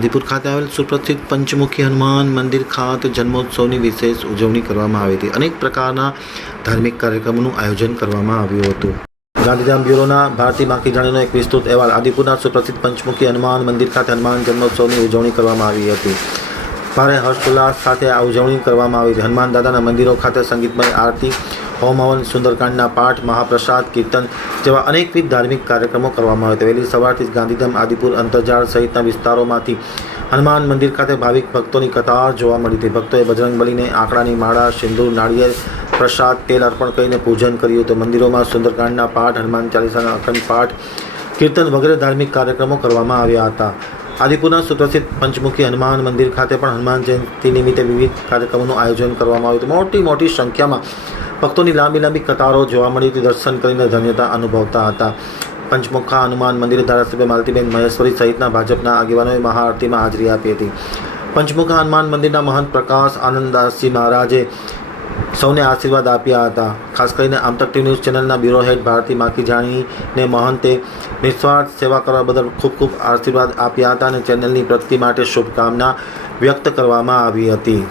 આદિપુર ખાતે આવેલ સુપ્રસિદ્ધ પંચમુખી હનુમાન મંદિર ખાતે જન્મોત્સવની વિશેષ ઉજવણી કરવામાં આવી હતી. અનેક પ્રકારના ધાર્મિક કાર્યક્રમોનું આયોજન કરવામાં આવ્યું હતું. ગાંધીધામ બ્યુરોના ભારતી માખીજાણીનો એક વિસ્તૃત અહેવાલ. આદિપુરના સુપ્રસિદ્ધ પંચમુખી હનુમાન મંદિર ખાતે હનુમાન જન્મોત્સવની ઉજવણી કરવામાં આવી હતી. ભારે હર્ષોલ્લાસ સાથે આ ઉજવણી કરવામાં આવી હતી. હનુમાન દાદાના મંદિરો ખાતે સંગીતમય આરતી હોમ હવન સુંદરકાંડના પાઠ, મહાપ્રસાદ, કીર્તન જેવા અનેકવિધ ધાર્મિક કાર્યક્રમો કરવામાં આવ્યા હતા. વહેલી સવારથી જ ગાંધીધામ, આદિપુર, અંતરજાળ સહિતના વિસ્તારોમાંથી હનુમાન મંદિર ખાતે ભાવિક ભક્તોની કતાર જોવા મળી હતી. ભક્તોએ બજરંગબલીને આંકડાની માળા, સિંદૂર, નાળિયેર, પ્રસાદ, તેલ અર્પણ કરીને પૂજન કર્યું હતું. મંદિરોમાં સુંદરકાંડના પાઠ, હનુમાન ચાલીસાના અખંડ પાઠ, કીર્તન વગેરે ધાર્મિક કાર્યક્રમો કરવામાં આવ્યા હતા. આદિપુરના સુપ્રસિદ્ધ પંચમુખી હનુમાન મંદિર ખાતે પણ હનુમાન જયંતિ નિમિત્તે વિવિધ કાર્યક્રમોનું આયોજન કરવામાં આવ્યું હતું. મોટી મોટી સંખ્યામાં ભક્તોની લાંબી લાંબી કતારો જોવા મળી હતી. દર્શન કરીને ધન્યતા અનુભવતા હતા. પંચમુખા હનુમાન મંદિરે ધારાસભ્ય માલતીબેન મહેશ્વરી સહિતના ભાજપના આગેવાનોએ મહાઆરતીમાં હાજરી આપી હતી. પંચમુખા હનુમાન મંદિરના મહંત પ્રકાશ આનંદદાસજી મહારાજે સૌને આશીર્વાદ આપ્યા હતા. ખાસ કરીને આમતક ટીવી ન્યૂઝ ચેનલના બ્યુરો હેડ ભારતી માખીજાણીને મહંતે નિસ્વાર્થ સેવા કરવા બદલ ખૂબ ખૂબ આશીર્વાદ આપ્યા હતા અને ચેનલની પ્રગતિ માટે શુભકામના વ્યક્ત કરવામાં આવી હતી.